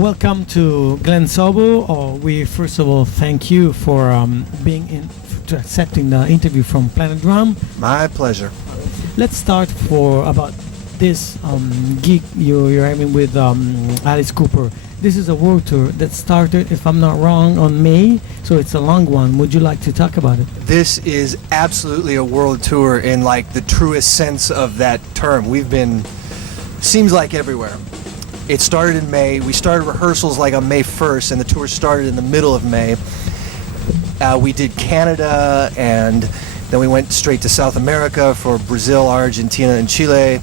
welcome to Glen Sobel. We first of all thank you for being in, to accepting the interview from Planet Drum. My pleasure. Let's start for about this gig you're having with Alice Cooper. This is a world tour that started, if I'm not wrong, on May, so it's a long one. Would you like to talk about it? This is absolutely a world tour in like the truest sense of that term. We've been, seems like everywhere. It started in May. We started rehearsals like on May 1st, and the tour started in the middle of May. We did Canada, and then we went straight to South America for Brazil, Argentina, and Chile.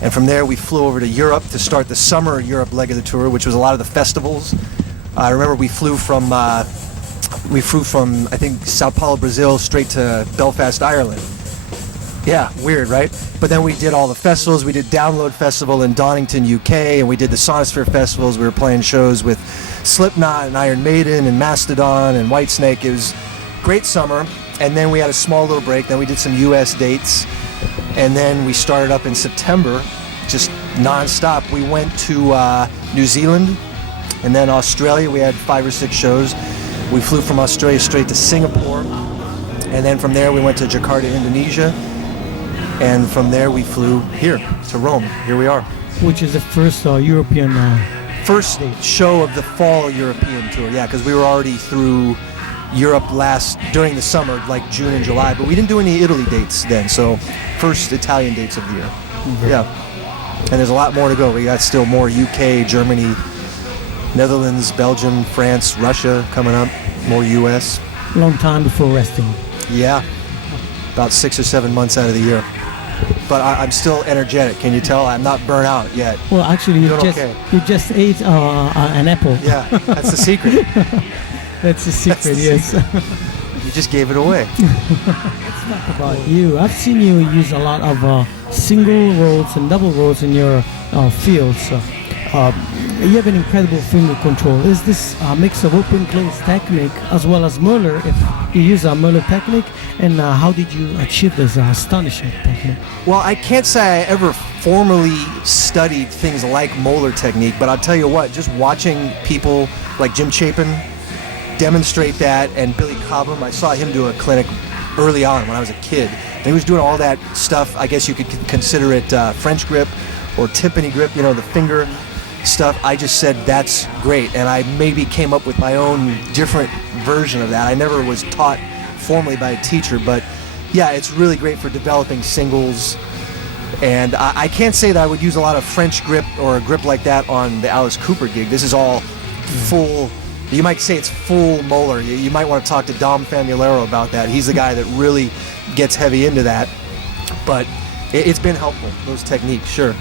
And from there, we flew over to Europe to start the summer Europe leg of the tour, which was a lot of the festivals. I remember we flew from, I think, Sao Paulo, Brazil, straight to Belfast, Ireland. Yeah, weird, right? But then we did all the festivals. We did Download Festival in Donington, UK, and we did the Sonosphere Festivals. We were playing shows with Slipknot and Iron Maiden and Mastodon and Whitesnake. It was great summer. And then we had a small little break. Then we did some US dates. And then we started up in September, just non-stop. We went to New Zealand and then Australia. We had 5 or 6 shows. We flew from Australia straight to Singapore. And then from there we went to Jakarta, Indonesia. And from there we flew here to Rome. Here we are. Which is the first European... First show of the fall European tour, yeah, because we were already through Europe during the summer, like June and July, but we didn't do any Italy dates then, so first Italian dates of the year. Mm-hmm. Yeah. And there's a lot more to go. We got still more UK, Germany, Netherlands, Belgium, France, Russia coming up, more US. Long time before resting. Yeah. About 6 or 7 months out of the year. But I'm still energetic. Can you tell? I'm not burnt out yet. Well, actually, you just ate an apple. Yeah, that's the secret. That's the secret, yes. You just gave it away. Let's talk about you. I've seen you use a lot of single rolls and double rolls in your fields. You have an incredible finger control. Is this a mix of open-close technique as well as Muller, if you use a Muller technique? And how did you achieve this astonishing technique? Well, I can't say I ever formally studied things like Moeller technique, but I'll tell you what, just watching people like Jim Chapin demonstrate that, and Billy Cobham, I saw him do a clinic early on when I was a kid. And he was doing all that stuff. I guess you could consider it French grip or timpani grip, you know, the finger stuff. I just said, that's great. And I maybe came up with my own different version of that. I never was taught formally by a teacher, but yeah, it's really great for developing singles. And I can't say that I would use a lot of French grip or a grip like that on the Alice Cooper gig. This is all full. You might say it's full Moeller. You might want to talk to Dom Famulero about that. He's the guy that really gets heavy into that. But it's been helpful, those techniques, sure.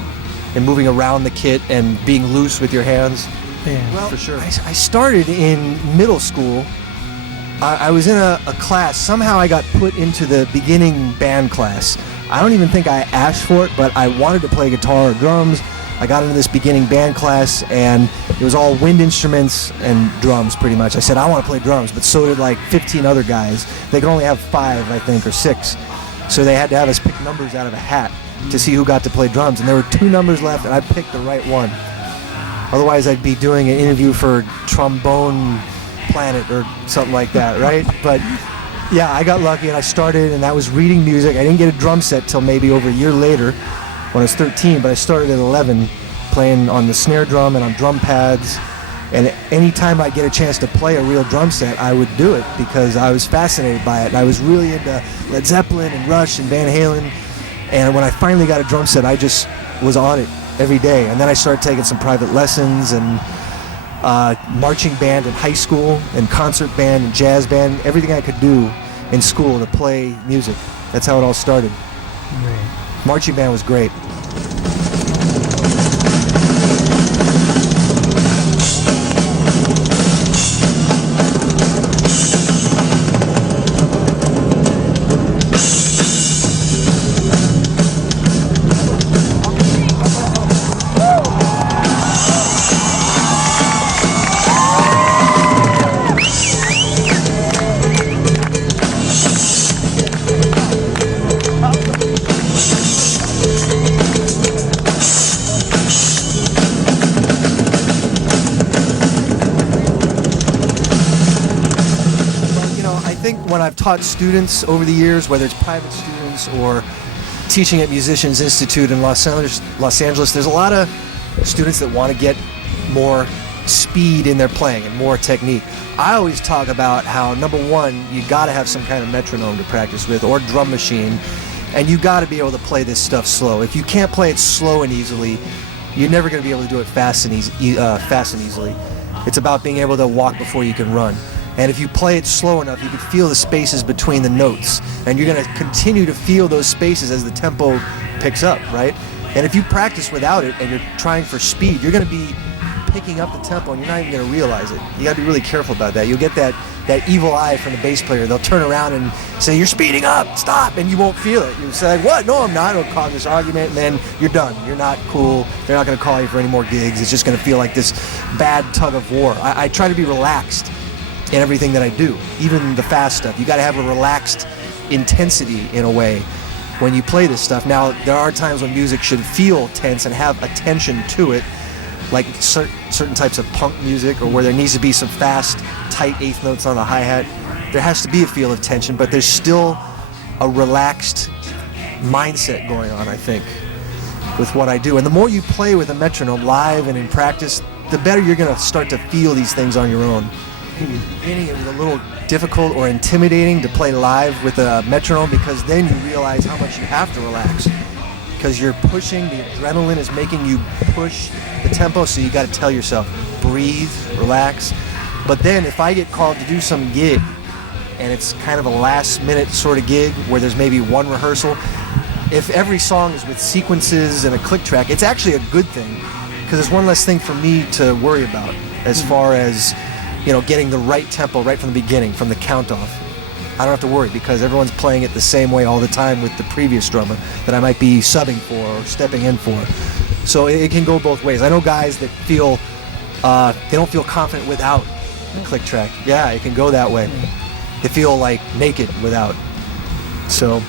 And moving around the kit and being loose with your hands. Yeah, well, for sure. I started in middle school. I was in a class. Somehow I got put into the beginning band class. I don't even think I asked for it, but I wanted to play guitar or drums. I got into this beginning band class, and it was all wind instruments and drums, pretty much. I said, I want to play drums, but so did like 15 other guys. They could only have 5, I think, or 6. So they had to have us pick numbers out of a hat to see who got to play drums. And there were 2 numbers left, and I picked the right one. Otherwise, I'd be doing an interview for Trombone Planet or something like that, right? But yeah, I got lucky, and I started, and that was reading music. I didn't get a drum set till maybe over a year later, when I was 13, but I started at 11 playing on the snare drum and on drum pads, and anytime I get a chance to play a real drum set, I would do it because I was fascinated by it, and I was really into Led Zeppelin and Rush and Van Halen, and when I finally got a drum set, I just was on it every day, and then I started taking some private lessons and marching band in high school and concert band and jazz band, everything I could do in school to play music. That's how it all started. Right. Marching band was great. when I've taught students over the years, whether it's private students or teaching at Musicians Institute in Los Angeles, there's a lot of students that want to get more speed in their playing and more technique. I always talk about how, number one, you got to have some kind of metronome to practice with, or drum machine, and you got to be able to play this stuff slow. If you can't play it slow and easily, you're never going to be able to do it fast and easily. It's about being able to walk before you can run. And if you play it slow enough, you can feel the spaces between the notes, and you're going to continue to feel those spaces as the tempo picks up, right? And if you practice without it and you're trying for speed, you're going to be picking up the tempo and you're not even going to realize it. You got to be really careful about that. You'll get that evil eye from the bass player. They'll turn around and say, "You're speeding up, stop," and you won't feel it. You say, "What? No, I'm not." It'll cause this argument, and then you're done. You're not cool. They're not going to call you for any more gigs. It's just going to feel like this bad tug of war. I try to be relaxed in everything that I do, even the fast stuff. You got to have a relaxed intensity in a way when you play this stuff. Now, there are times when music should feel tense and have a tension to it, like certain types of punk music, or where there needs to be some fast, tight eighth notes on the hi-hat. There has to be a feel of tension, but there's still a relaxed mindset going on, I think, with what I do. And the more you play with a metronome live and in practice, the better you're going to start to feel these things on your own. In the beginning, it was a little difficult or intimidating to play live with a metronome, because then you realize how much you have to relax, because you're pushing, the adrenaline is making you push the tempo, so you got to tell yourself, breathe, relax. But then if I get called to do some gig, and it's kind of a last minute sort of gig where there's maybe one rehearsal, if every song is with sequences and a click track, it's actually a good thing, because it's one less thing for me to worry about as far as, getting the right tempo right from the beginning, from the count off. I don't have to worry, because everyone's playing it the same way all the time with the previous drummer that I might be subbing for or stepping in for. So it can go both ways. I know guys that feel they don't feel confident without the click track. Yeah, it can go that way. They feel like naked without. So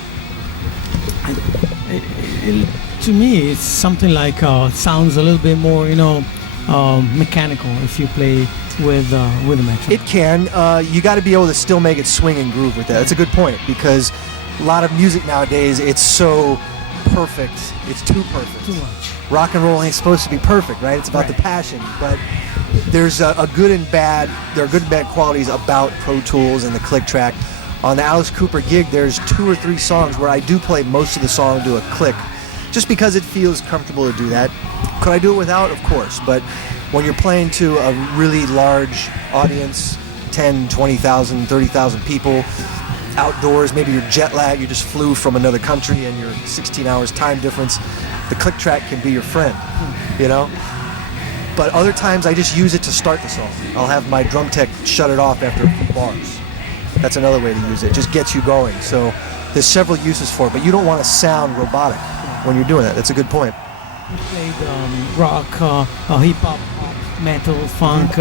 to me, it's something like sounds a little bit more, mechanical if you play with a metronome. It can. You got to be able to still make it swing and groove with that. That's a good point, because a lot of music nowadays, it's so perfect. It's too perfect. Too much. Rock and roll ain't supposed to be perfect, right? It's about the passion. But there's a good and bad. There are good and bad qualities about Pro Tools and the click track. On the Alice Cooper gig, there's 2 or 3 songs where I do play most of the song to a click, just because it feels comfortable to do that. Could I do it without? Of course. But when you're playing to a really large audience, 10, 20,000, 30,000 people, outdoors, maybe you're jet lagged, you just flew from another country and you're 16 hours time difference, the click track can be your friend, But other times I just use it to start the song. I'll have my drum tech shut it off after a few bars. That's another way to use it. It just gets you going. So there's several uses for it, but you don't want to sound robotic when you're doing that. That's a good point. You played rock, hip-hop, metal, funk.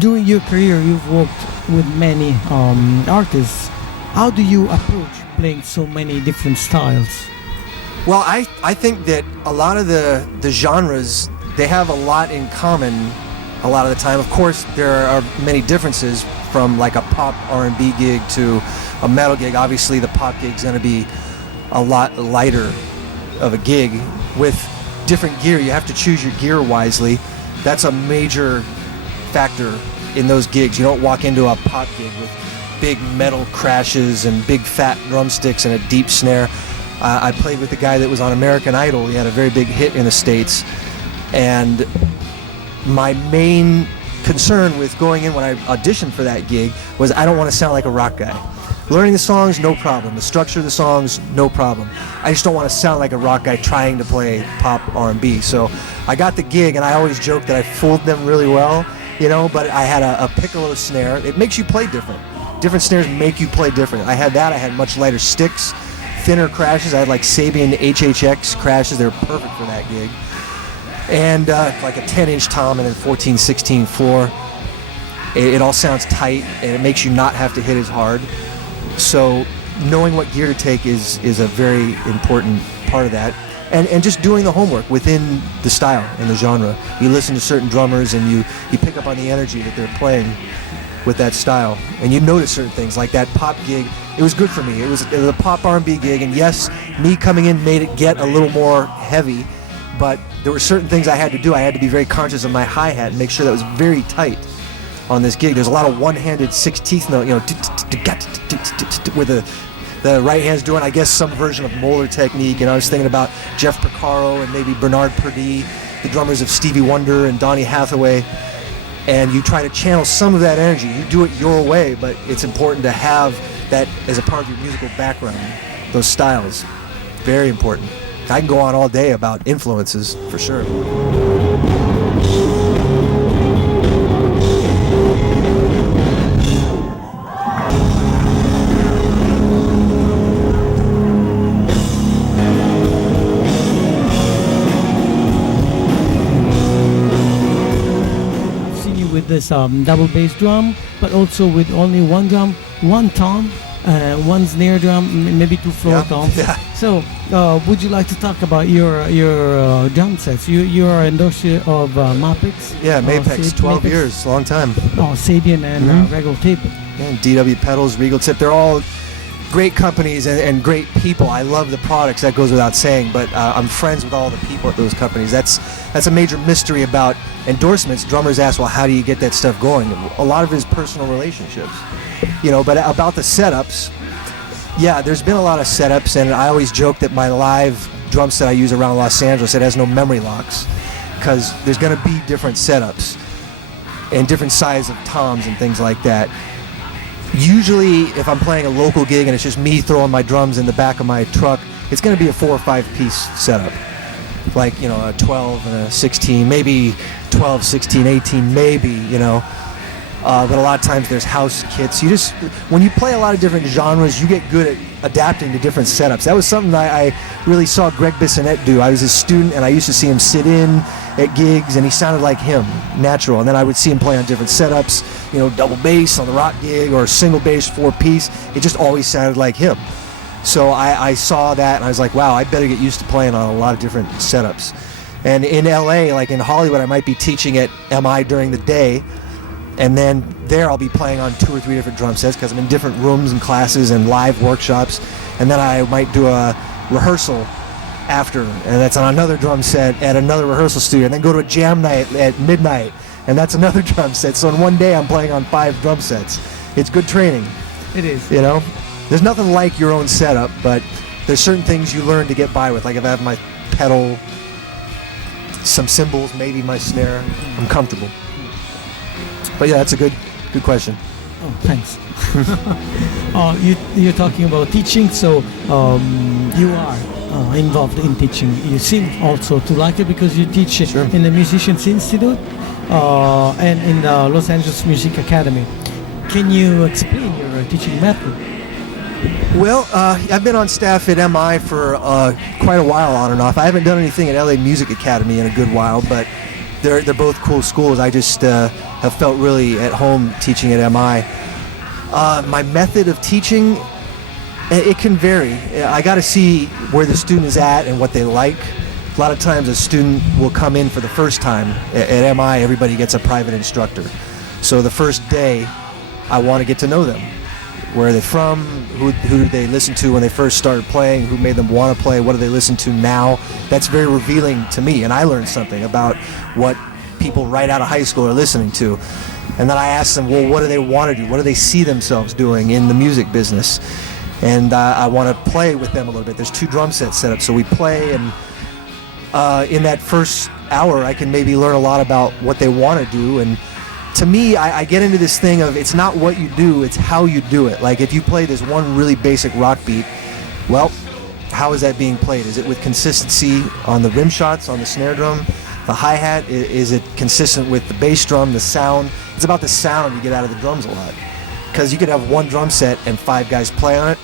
During your career, you've worked with many artists. How do you approach playing so many different styles? Well, I think that a lot of the genres, they have a lot in common a lot of the time. Of course, there are many differences from like a pop R&B gig to a metal gig. Obviously, the pop gig's going to be a lot lighter of a gig with different gear. You have to choose your gear wisely. That's a major factor in those gigs. You don't walk into a pop gig with big metal crashes and big fat drumsticks and a deep snare. I played with a guy that was on American Idol. He had a very big hit in the States. And my main concern with going in when I auditioned for that gig was I don't want to sound like a rock guy. Learning the songs, no problem. The structure of the songs, no problem. I just don't want to sound like a rock guy trying to play pop R&B. So I got the gig, and I always joke that I fooled them really well, but I had a piccolo snare. It makes you play different. Different snares make you play different. I had that. I had much lighter sticks, thinner crashes. I had like Sabian HHX crashes. They were perfect for that gig. And like a 10-inch tom and then 14-16 floor. It all sounds tight, and it makes you not have to hit as hard. So knowing what gear to take is a very important part of that. And just doing the homework within the style and the genre. You listen to certain drummers and you pick up on the energy that they're playing with that style. And you notice certain things, like that pop gig. It was good for me. It was a pop R&B gig, and yes, me coming in made it get a little more heavy, but there were certain things I had to do. I had to be very conscious of my hi-hat and make sure that was very tight on this gig. There's a lot of one-handed 6/10 note, where the right hand's doing, I guess, some version of molar technique. And I was thinking about Jeff Porcaro and maybe Bernard Purdie, the drummers of Stevie Wonder and Donny Hathaway. And you try to channel some of that energy. You do it your way, but it's important to have that as a part of your musical background. Those styles, very important. I can go on all day about influences, for sure. This double bass drum, but also with only one drum, one tom, one snare drum, maybe two floor toms. Yeah. So, would you like to talk about your drum sets? You are endorser of Mapex. Yeah, Mapex, 12 years, long time. Oh, Sabian and Regal Tip. And DW Pedals, Regal Tip, they're all great companies and great people. I love the products, that goes without saying, but I'm friends with all the people at those companies. That's a major mystery about endorsements. Drummers ask, well, how do you get that stuff going? A lot of it is personal relationships, but about the setups, yeah, there's been a lot of setups, and I always joke that my live drum set I use around Los Angeles, it has no memory locks, because there's going to be different setups and different size of toms and things like that. Usually, if I'm playing a local gig and it's just me throwing my drums in the back of my truck, it's going to be a 4 or 5 piece setup. Like, a 12 and a 16, maybe 12, 16, 18, maybe, But a lot of times there's house kits. When you play a lot of different genres, you get good at adapting to different setups. That was something I really saw Greg Bissonette do. I was his student, and I used to see him sit in at gigs, and he sounded like him, natural. And then I would see him play on different setups, double bass on the rock gig or single bass 4-piece. It just always sounded like him. So I saw that, and I was like, wow, I better get used to playing on a lot of different setups. And in LA, like in Hollywood, I might be teaching at MI during the day, and then there I'll be playing on 2 or 3 different drum sets because I'm in different rooms and classes and live workshops. And then I might do a rehearsal after, and that's on another drum set at another rehearsal studio, and then go to a jam night at midnight, and that's another drum set. So in one day I'm playing on 5 drum sets. It's good training. It is. There's nothing like your own setup, but there's certain things you learn to get by with. Like if I have my pedal, some cymbals, maybe my snare, I'm comfortable. But yeah, that's a good question. Oh, thanks. You're talking about teaching, so you are involved in teaching. You seem also to like it because you teach in the Musicians Institute and in the Los Angeles Music Academy. Can you explain your teaching method? Well, I've been on staff at MI for quite a while, on and off. I haven't done anything at LA Music Academy in a good while, but they're both cool schools. I just have felt really at home teaching at MI. My method of teaching, it can vary. I got to see where the student is at and what they like. A lot of times a student will come in for the first time. At MI, everybody gets a private instructor. So the first day, I want to get to know them. Where are they from? Who did they listen to when they first started playing? Who made them want to play? What do they listen to now? That's very revealing to me, and I learned something about what people right out of high school are listening to. And then I asked them, well, what do they want to do? What do they see themselves doing in the music business? And I want to play with them a little bit. There's 2 drum sets set up, so we play, and in that first hour, I can maybe learn a lot about what they want to do. And to me, I get into this thing of it's not what you do, it's how you do it. Like if you play this one really basic rock beat, well, how is that being played? Is it with consistency on the rim shots, on the snare drum, the hi-hat? Is it consistent with the bass drum, the sound? It's about the sound you get out of the drums a lot. Because you could have one drum set and 5 guys play on it.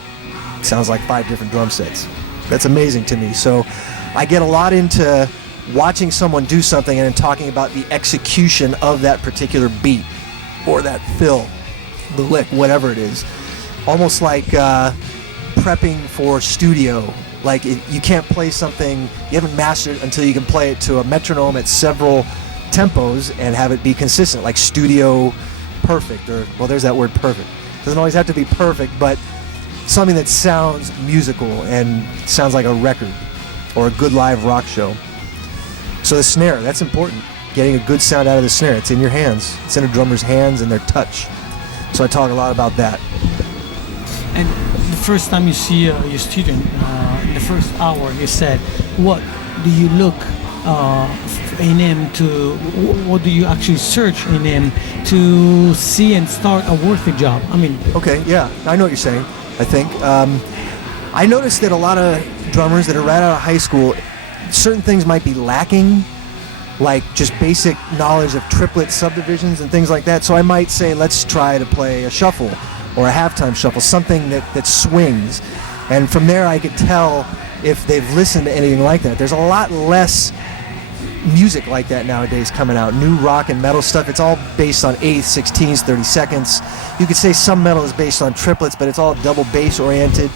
It sounds like 5 different drum sets. That's amazing to me. So I get a lot into watching someone do something and then talking about the execution of that particular beat or that fill, the lick, whatever it is. Almost like prepping for studio. Like you can't play something, you haven't mastered it until you can play it to a metronome at several tempos and have it be consistent. Like studio perfect, or, well, there's that word perfect. Doesn't always have to be perfect, but something that sounds musical and sounds like a record or a good live rock show. So the snare, that's important. Getting a good sound out of the snare. It's in your hands. It's in a drummer's hands and their touch. So I talk a lot about that. And the first time you see your student, in the first hour, you said, what do you look in him to, what do you actually search in him to see and start a worthy job? I mean... Okay, yeah, I know what you're saying, I think. I noticed that a lot of drummers that are right out of high school, certain things might be lacking, like just basic knowledge of triplet subdivisions and things like that. So I might say, let's try to play a shuffle or a halftime shuffle, something that swings. And from there I could tell if they've listened to anything like that. There's a lot less music like that nowadays coming out. New rock and metal stuff, it's all based on 8th, 16ths, 32nds. You could say some metal is based on triplets, but it's all double bass oriented.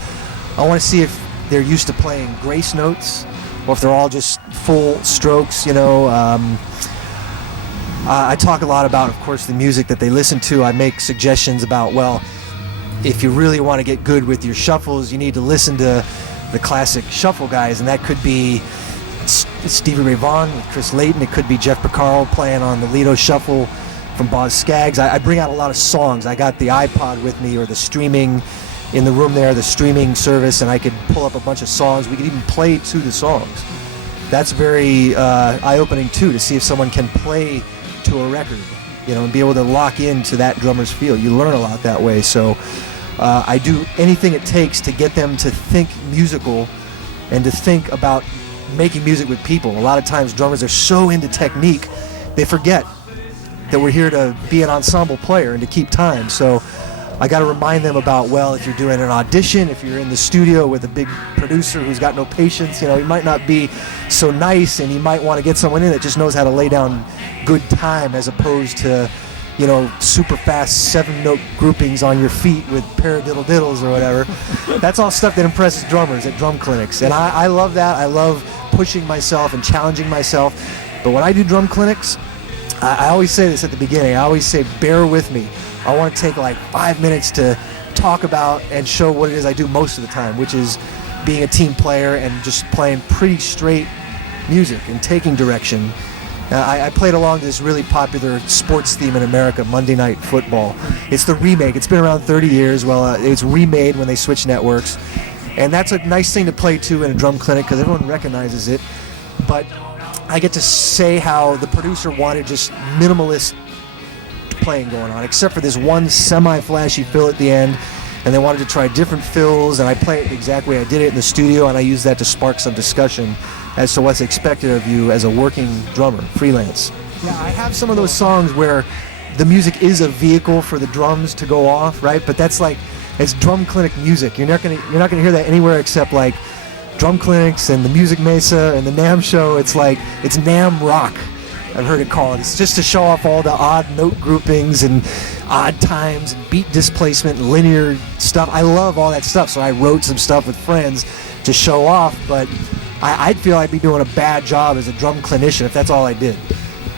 I want to see if they're used to playing grace notes, or if they're all just full strokes, you know. I talk a lot about, of course, the music that they listen to. I make suggestions about, well, if you really want to get good with your shuffles, you need to listen to the classic shuffle guys, and that could be Stevie Ray Vaughan with Chris Layton. It could be Jeff Porcaro playing on the Lido Shuffle from Boz Scaggs. I bring out a lot of songs. I got the iPod with me, or the streaming in the room there, the streaming service, and I could pull up a bunch of songs. We could even play to the songs. That's very eye-opening too, to see if someone can play to a record, you know, and be able to lock into that drummer's feel. You learn a lot that way. So I do anything it takes to get them to think musical and to think about making music with people. A lot of times drummers are so into technique, they forget that we're here to be an ensemble player and to keep time. So I got to remind them about, well, if you're doing an audition, if you're in the studio with a big producer who's got no patience, you know, he might not be so nice, and he might want to get someone in that just knows how to lay down good time, as opposed to, you know, super fast 7-note groupings on your feet with paradiddle diddles or whatever. That's all stuff that impresses drummers at drum clinics, and I love that. I love pushing myself and challenging myself. But when I do drum clinics, I always say this at the beginning. I always say, bear with me. I want to take like 5 minutes to talk about and show what it is I do most of the time, which is being a team player and just playing pretty straight music and taking direction. I played along to this really popular sports theme in America, Monday Night Football. It's the remake. It's been around 30 years. Well, it's remade when they switch networks. And that's a nice thing to play to in a drum clinic because everyone recognizes it. But I get to say how the producer wanted just minimalist playing going on, except for this one semi-flashy fill at the end, and they wanted to try different fills, and I play it the exact way I did it in the studio, and I use that to spark some discussion as to what's expected of you as a working drummer, freelance. Yeah, I have some of those songs where the music is a vehicle for the drums to go off, right? But that's like, it's drum clinic music. You're not gonna hear that anywhere except like drum clinics and the Music Mesa and the NAMM show. It's like, it's NAMM rock, I've heard it called. It's just to show off all the odd note groupings and odd times and beat displacement and linear stuff. I love all that stuff, so I wrote some stuff with friends to show off, but I'd feel I'd be doing a bad job as a drum clinician if that's all I did.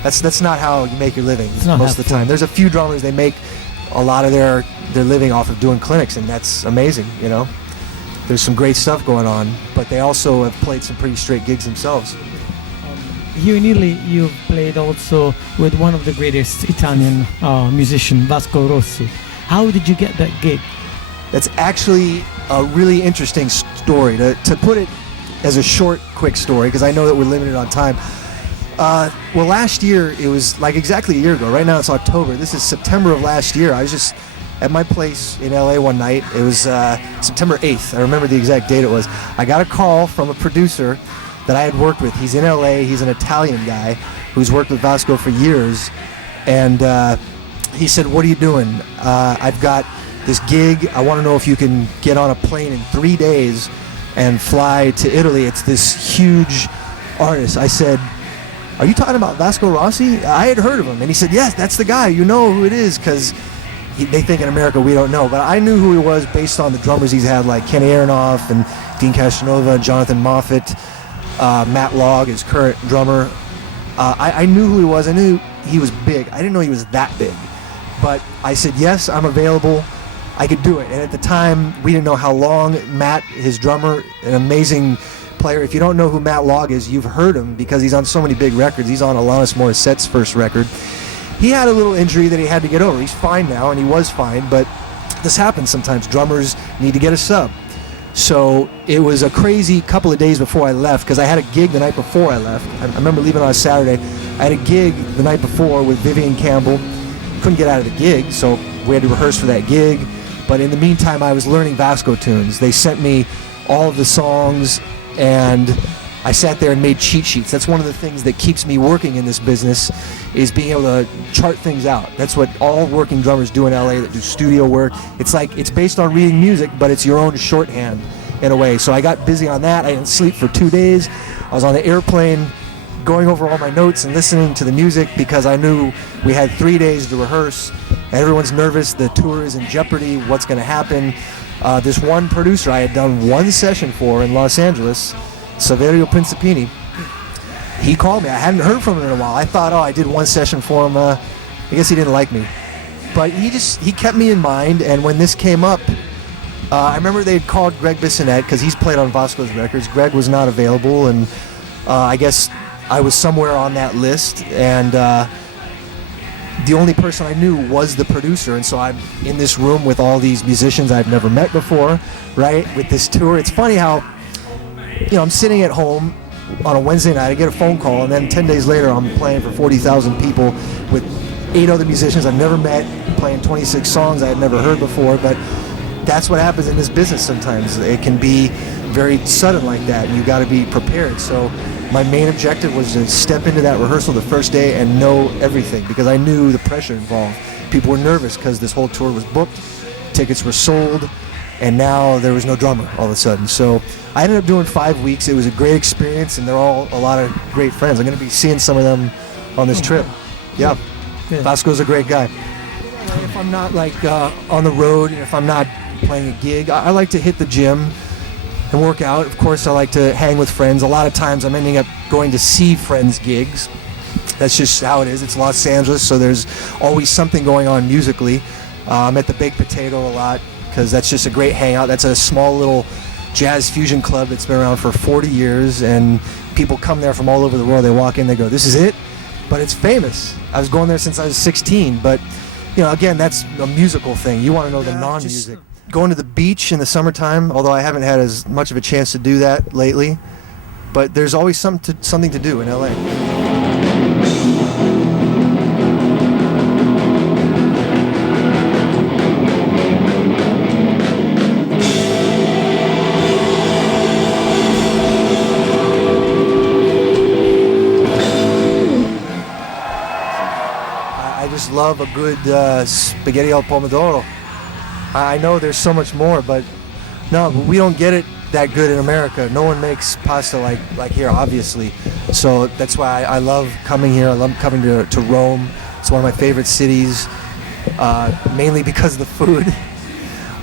That's not how you make your living most of the time. There's a few drummers, they make a lot of their living off of doing clinics, and that's amazing, you know. There's some great stuff going on, but they also have played some pretty straight gigs themselves. Here in Italy, you've played also with one of the greatest Italian musicians, Vasco Rossi. How did you get that gig? That's actually a really interesting story. To put it as a short, quick story, because I know that we're limited on time. Well, last year, it was like exactly a year ago. Right now it's October. This is September of last year. I was just at my place in LA one night. It was September 8th. I remember the exact date it was. I got a call from a producer that I had worked with. He's in LA. He's an Italian guy who's worked with Vasco for years. And he said, "What are you doing? I've got this gig. I want to know if you can get on a plane in 3 days and fly to Italy. It's this huge artist." I said, "Are you talking about Vasco Rossi?" I had heard of him. And he said, "Yes, that's the guy. You know who it is," because they think in America we don't know. But I knew who he was based on the drummers he's had, like Kenny Aronoff and Dean Casanova, Jonathan Moffett, Matt Logg, his current drummer. I knew who he was. I knew he was big. I didn't know he was that big. But I said, yes, I'm available. I could do it. And at the time, we didn't know how long. Matt, his drummer, an amazing player. If you don't know who Matt Logg is, you've heard him because he's on so many big records. He's on Alanis Morissette's first record. He had a little injury that he had to get over. He's fine now, and he was fine, but this happens sometimes. Drummers need to get a sub. So it was a crazy couple of days before I left because I had a gig the night before I left. I remember leaving on a Saturday. I had a gig the night before with Vivian Campbell. Couldn't get out of the gig, so we had to rehearse for that gig. But in the meantime, I was learning Vasco tunes. They sent me all of the songs, and I sat there and made cheat sheets. That's one of the things that keeps me working in this business, is being able to chart things out. That's what all working drummers do in LA that do studio work. It's like, it's based on reading music, but it's your own shorthand in a way. So I got busy on that. I didn't sleep for 2 days. I was on the airplane going over all my notes and listening to the music because I knew we had 3 days to rehearse. Everyone's nervous. The tour is in jeopardy. What's going to happen? This one producer I had done one session for in Los Angeles, Saverio Principini, he called me. I hadn't heard from him in a while. I thought, I did one session for him. I guess he didn't like me. But he kept me in mind, and when this came up, I remember they'd called Greg Bissonette because he's played on Vasco's records. Greg was not available, and I guess I was somewhere on that list, and the only person I knew was the producer, and so I'm in this room with all these musicians I've never met before, right, with this tour. It's funny how, I'm sitting at home on a Wednesday night, I get a phone call, and then 10 days later I'm playing for 40,000 people with 8 other musicians I've never met, playing 26 songs I had never heard before. But that's what happens in this business sometimes. It can be very sudden like that, and you got to be prepared. So my main objective was to step into that rehearsal the first day and know everything, because I knew the pressure involved. People were nervous because this whole tour was booked, tickets were sold, and now there was no drummer all of a sudden. So I ended up doing 5 weeks. It was a great experience, and they're all a lot of great friends. I'm going to be seeing some of them on this trip. Yeah. Vasco's a great guy. If I'm not on the road, and if I'm not playing a gig, I like to hit the gym and work out. Of course, I like to hang with friends. A lot of times I'm ending up going to see friends' gigs. That's just how it is. It's Los Angeles, so there's always something going on musically. I'm at the Baked Potato a lot because that's just a great hangout. That's a small little jazz fusion club that's been around for 40 years, and people come there from all over the world. They walk in, they go, "This is it?" But it's famous. I was going there since I was 16, but again, that's a musical thing. You want to know the non-music. Going to the beach in the summertime, although I haven't had as much of a chance to do that lately, but there's always something to do in LA. I just love a good spaghetti al pomodoro. I know there's so much more, but no, we don't get it that good in America. No one makes pasta like here, obviously. So that's why I love coming here. I love coming to Rome. It's one of my favorite cities, mainly because of the food.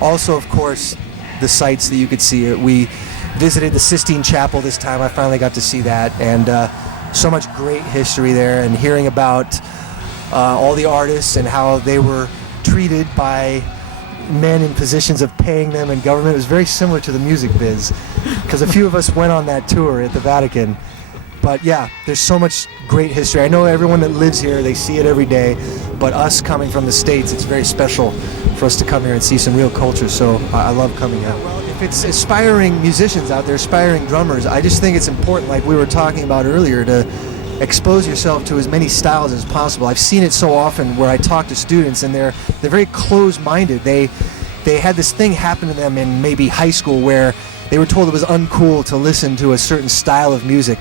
Also, of course, the sights that you could see. We visited the Sistine Chapel this time. I finally got to see that, and so much great history there, and hearing about all the artists and how they were treated by men in positions of paying them in government. It was very similar to the music biz, because a few of us went on that tour at the Vatican. But yeah, there's so much great history. I know everyone that lives here, they see it every day, but us coming from the States, it's very special for us to come here and see some real culture, so I love coming here. Well, if it's aspiring musicians out there, aspiring drummers, I just think it's important, like we were talking about earlier, to expose yourself to as many styles as possible. I've seen it so often where I talk to students and they're very close-minded. They had this thing happen to them in maybe high school where they were told it was uncool to listen to a certain style of music.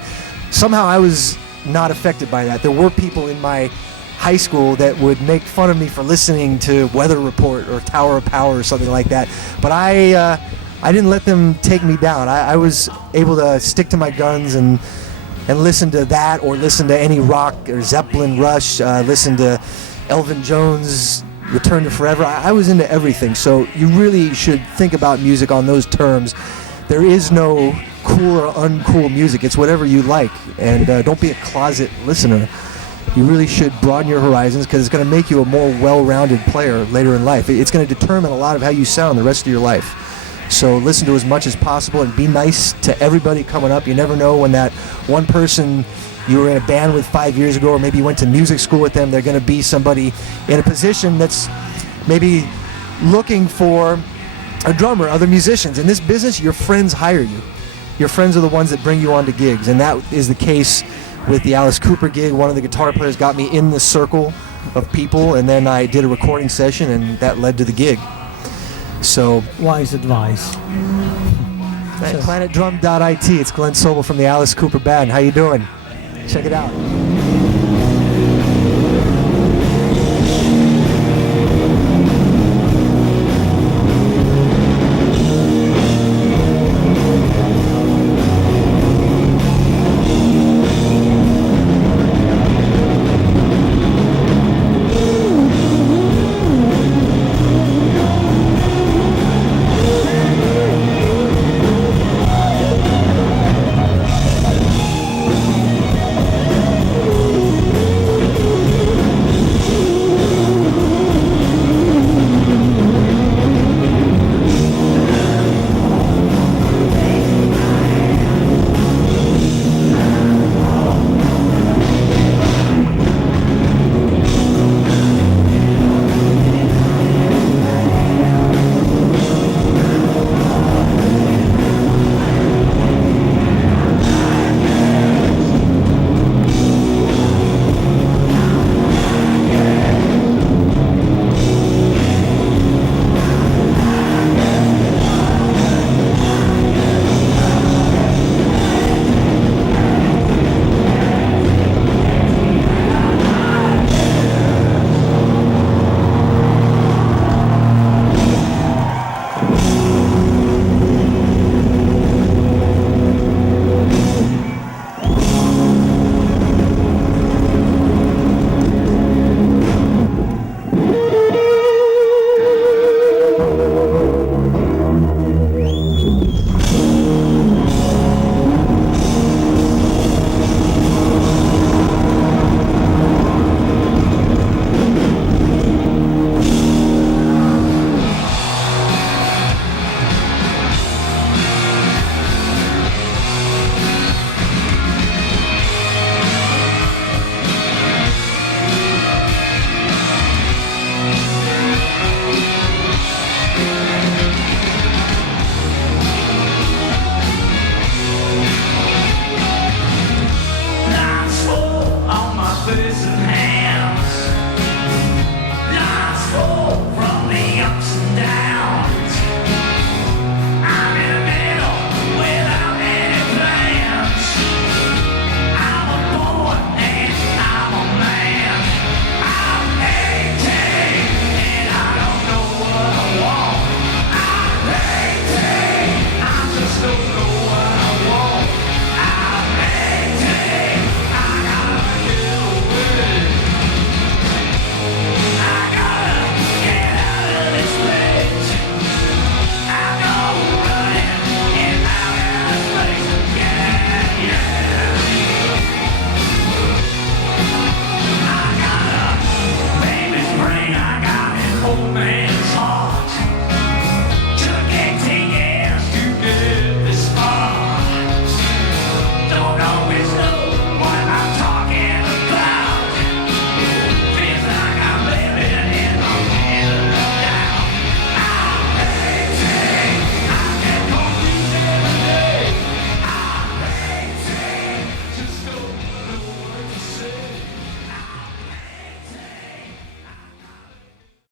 Somehow I was not affected by that. There were people in my high school that would make fun of me for listening to Weather Report or Tower of Power or something like that. But I didn't let them take me down. I was able to stick to my guns and listen to that, or listen to any rock, or Zeppelin, Rush, listen to Elvin Jones, Return to Forever. I was into everything, so you really should think about music on those terms. There is no cool or uncool music. It's whatever you like, and don't be a closet listener. you really should broaden your horizons, because it's going to make you a more well-rounded player later in life. It's going to determine a lot of how you sound the rest of your life. So listen to as much as possible and be nice to everybody coming up. You never know when that one person you were in a band with 5 years ago, or maybe you went to music school with them, they're going to be somebody in a position that's maybe looking for a drummer, other musicians. In this business, your friends hire you. Your friends are the ones that bring you onto gigs, and that is the case with the Alice Cooper gig. One of the guitar players got me in the circle of people, and then I did a recording session, and that led to the gig. So, Wise advice. at planetdrum.it, it's Glen Sobel from the Alice Cooper Band. How you doing? Check it out.